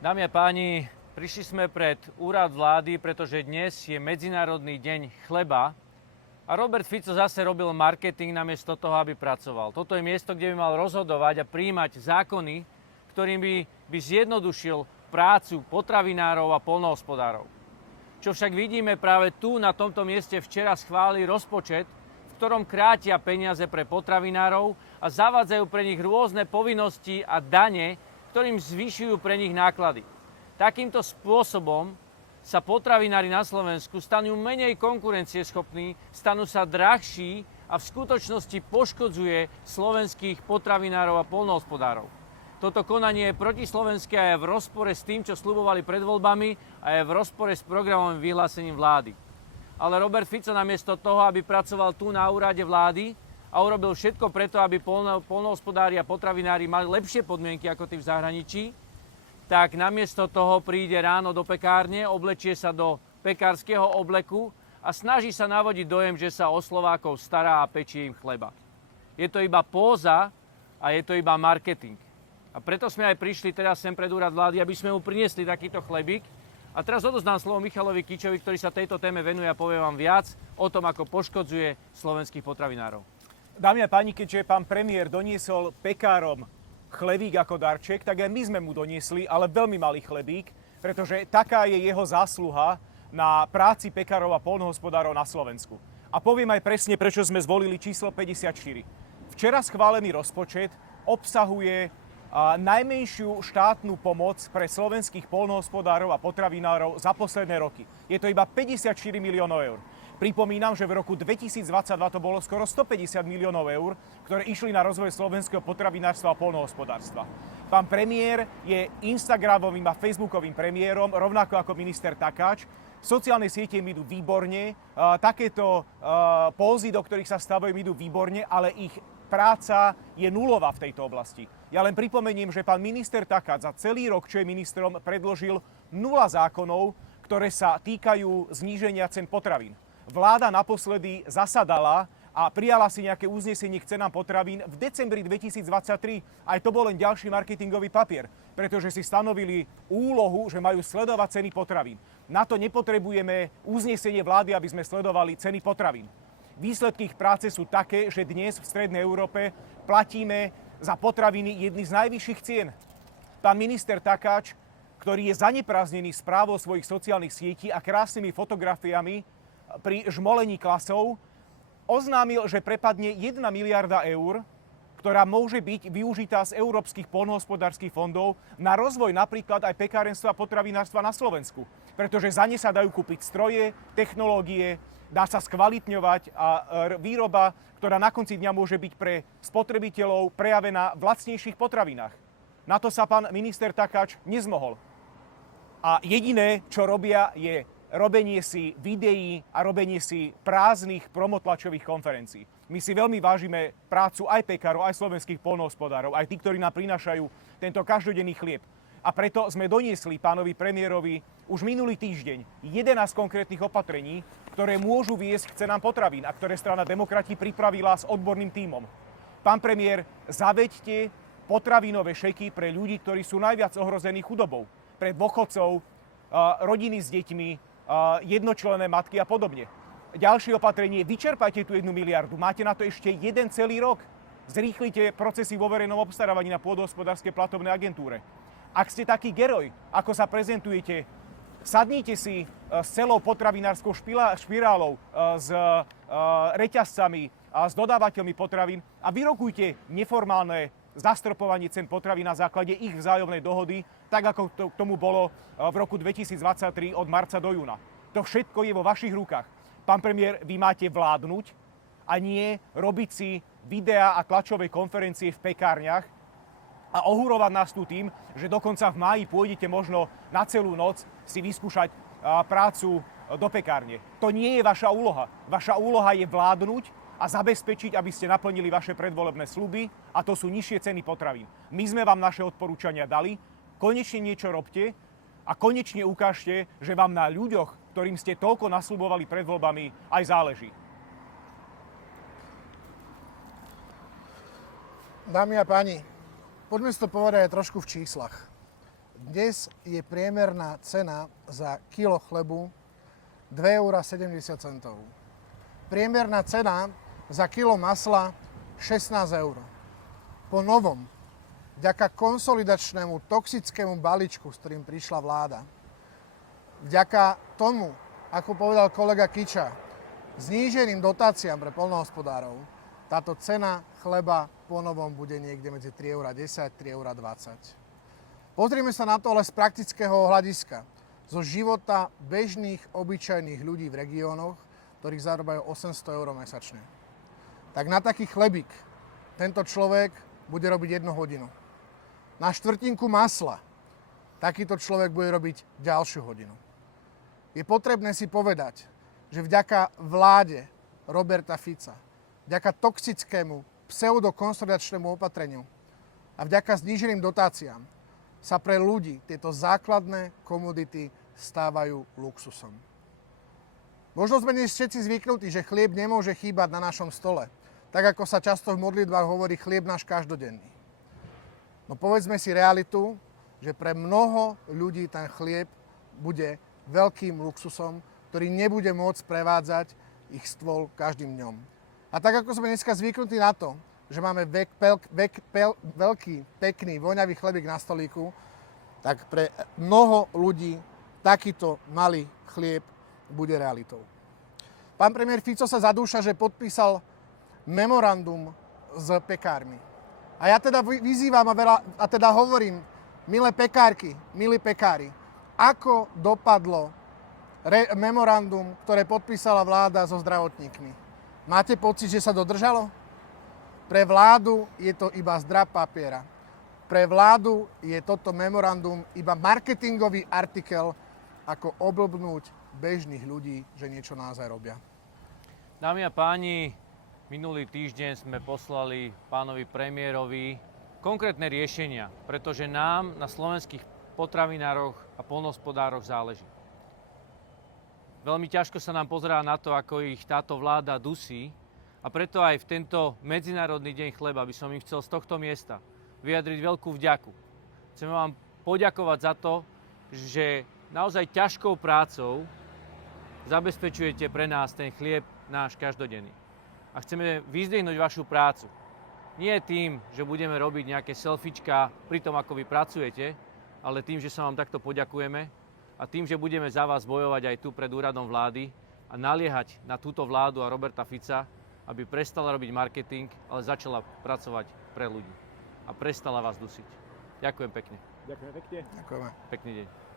Dámy a páni, prišli sme pred úrad vlády, pretože dnes je Medzinárodný deň chleba a Robert Fico zase robil marketing namiesto toho, aby pracoval. Toto je miesto, kde by mal rozhodovať a prijímať zákony, ktorými by zjednodušil prácu potravinárov a poľnohospodárov. Čo však vidíme práve tu, na tomto mieste včera schválili rozpočet, v ktorom krátia peniaze pre potravinárov a zavádzajú pre nich rôzne povinnosti a dane, ktorým zvyšujú pre nich náklady. Takýmto spôsobom sa potravinári na Slovensku stanú menej konkurencieschopní, stanú sa drahší a v skutočnosti poškodzuje slovenských potravinárov a poľnohospodárov. Toto konanie je protislovenské a je v rozpore s tým, čo sľubovali pred voľbami a je v rozpore s programovým vyhlásením vlády. Ale Robert Fico namiesto toho, aby pracoval tu na úrade vlády, a urobil všetko preto, aby poľnohospodári a potravinári mali lepšie podmienky ako tí v zahraničí, tak namiesto toho príde ráno do pekárne, oblečie sa do pekárskeho obleku a snaží sa navodiť dojem, že sa o Slovákov stará a pečie im chleba. Je to iba póza a je to iba marketing. A preto sme aj prišli teraz sem pred úrad vlády, aby sme mu priniesli takýto chlebík. A teraz odozdám slovo Michalovi Kičovi, ktorý sa tejto téme venuje a povie vám viac o tom, ako poškodzuje slovenských potravinárov. Dámy a páni, keďže pán premiér doniesol pekárom chlebík ako darček, tak aj my sme mu doniesli, ale veľmi malý chlebík, pretože taká je jeho zásluha na práci pekárov a poľnohospodárov na Slovensku. A poviem aj presne, prečo sme zvolili číslo 54. Včera schválený rozpočet obsahuje najmenšiu štátnu pomoc pre slovenských poľnohospodárov a potravinárov za posledné roky. Je to iba 54 miliónov eur. Pripomínam, že v roku 2022 to bolo skoro 150 miliónov eur, ktoré išli na rozvoj slovenského potravinárstva a poľnohospodárstva. Pán premiér je instagramovým a facebookovým premiérom, rovnako ako minister Takáč. Sociálne siete im idú výborne, takéto pózy, do ktorých sa stavajú, idú výborne, ale ich práca je nulová v tejto oblasti. Ja len pripomeniem, že pán minister Takáč za celý rok, čo je ministrom, predložil 0 zákonov, ktoré sa týkajú zníženia cen potravín. Vláda naposledy zasadala a prijala si nejaké uznesenie k cenám potravín v decembri 2023. Aj to bol len ďalší marketingový papier, pretože si stanovili úlohu, že majú sledovať ceny potravín. Na to nepotrebujeme uznesenie vlády, aby sme sledovali ceny potravín. Výsledky ich práce sú také, že dnes v Strednej Európe platíme za potraviny jedny z najvyšších cien. Pán minister Takáč, ktorý je zaneprázdnený správou svojich sociálnych sietí a krásnymi fotografiami pri žmolení klasov, oznámil, že prepadne 1 miliarda eur, ktorá môže byť využitá z európskych poľnohospodárskych fondov na rozvoj napríklad aj pekárenstva a potravinárstva na Slovensku. Pretože za ne sa dajú kúpiť stroje, technológie, dá sa skvalitňovať a výroba, ktorá na konci dňa môže byť pre spotrebiteľov prejavená v lacnejších potravinách. Na to sa pán minister Takáč nezmohol. A jediné, čo robia, je robenie si videí a robenie si prázdnych promotlačových konferencií. My si veľmi vážime prácu aj pekárov, aj slovenských poľnohospodárov, aj tí, ktorí nám prinášajú tento každodenný chlieb. A preto sme doniesli pánovi premiérovi už minulý týždeň 11 konkrétnych opatrení, ktoré môžu viesť k cenám potravín a ktoré strana Demokrati pripravila s odborným tímom. Pán premiér, zaveďte potravinové šeky pre ľudí, ktorí sú najviac ohrození chudobou. Pre dôchodcov, rodiny s deťmi, jednočlenné matky a podobne. Ďalšie opatrenie, vyčerpajte tú 1 miliardu. Máte na to ešte jeden celý rok. Zrýchlite procesy vo verejnom obstarávaní na pôdohospodárskej platobnej agentúre. Ak ste taký geroj, ako sa prezentujete, sadnite si s celou potravinárskou špirálou, s reťazcami a s dodávateľmi potravín a vyrokujte neformálne zastropovanie cen potravín na základe ich vzájomnej dohody, tak ako to tomu bolo v roku 2023 od marca do júna. To všetko je vo vašich rukách. Pán premiér, vy máte vládnuť a nie robiť si videá a tlačové konferencie v pekárniach a ohúrovať nás tu tým, že dokonca v máji pôjdete možno na celú noc si vyskúšať prácu do pekárne. To nie je vaša úloha. Vaša úloha je vládnuť a zabezpečiť, aby ste naplnili vaše predvolebné sľuby, a to sú nižšie ceny potravín. My sme vám naše odporúčania dali, konečne niečo robte a konečne ukážte, že vám na ľuďoch, ktorým ste toľko nasľubovali pred voľbami, aj záleží. Dámy a páni, poďme si to povedať aj trošku v číslach. Dnes je priemerná cena za kilo chlebu 2,70 €. Priemerná cena za kilo masla 16 €. Po novom, vďaka konsolidačnému toxickému balíčku, s ktorým prišla vláda, vďaka tomu, ako povedal kolega Kiča, zníženým dotáciám pre poľnohospodárov, táto cena chleba po novom bude niekde medzi 3,10 € a 3,20 €. Pozrieme sa na to ale z praktického hľadiska, zo života bežných, obyčajných ľudí v regiónoch, ktorí zarábajú 800 € mesačne. Tak na taký chlebík tento človek bude robiť 1 hodinu. Na štvrtinku masla takýto človek bude robiť ďalšiu hodinu. Je potrebné si povedať, že vďaka vláde Roberta Fica, vďaka toxickému pseudokonsolidačnému opatreniu a vďaka zníženým dotáciám sa pre ľudí tieto základné komodity stávajú luxusom. Možno sme dnes všetci zvyknutí, že chlieb nemôže chýbať na našom stole, tak ako sa často v modlitbách hovorí chlieb náš každodenný. No povedzme si realitu, že pre mnoho ľudí ten chlieb bude veľkým luxusom, ktorý nebude môcť prevádzať ich stôl každým dňom. A tak ako sme dneska zvyknutí na to, že máme veľký, pekný, voňavý chlebík na stolíku, tak pre mnoho ľudí takýto malý chlieb bude realitou. Pán premiér Fico sa zadúša, že podpísal memorandum s pekármi. A ja teda vyzývam a teda hovorím, milé pekárky, milí pekári, ako dopadlo memorandum, ktoré podpísala vláda so zdravotníkmi? Máte pocit, že sa dodržalo? Pre vládu je to iba zdrab papiera. Pre vládu je toto memorandum iba marketingový artikel, ako oblbnúť bežných ľudí, že niečo naozaj robia. Dámy a páni, minulý týždeň sme poslali pánovi premiérovi konkrétne riešenia, pretože nám na slovenských potravinároch a poľnohospodároch záleží. Veľmi ťažko sa nám pozerá na to, ako ich táto vláda dusí, a preto aj v tento Medzinárodný deň chleba by som im chcel z tohto miesta vyjadriť veľkú vďaku. Chceme vám poďakovať za to, že naozaj ťažkou prácou zabezpečujete pre nás ten chlieb náš každodenný. A chceme vyzdvihnúť vašu prácu. Nie tým, že budeme robiť nejaké selfiečka pri tom, ako vy pracujete, ale tým, že sa vám takto poďakujeme a tým, že budeme za vás bojovať aj tu pred úradom vlády a naliehať na túto vládu a Roberta Fica, aby prestala robiť marketing, ale začala pracovať pre ľudí a prestala vás dusiť. Ďakujem pekne. Ďakujem pekne. Ďakujeme. Pekný deň.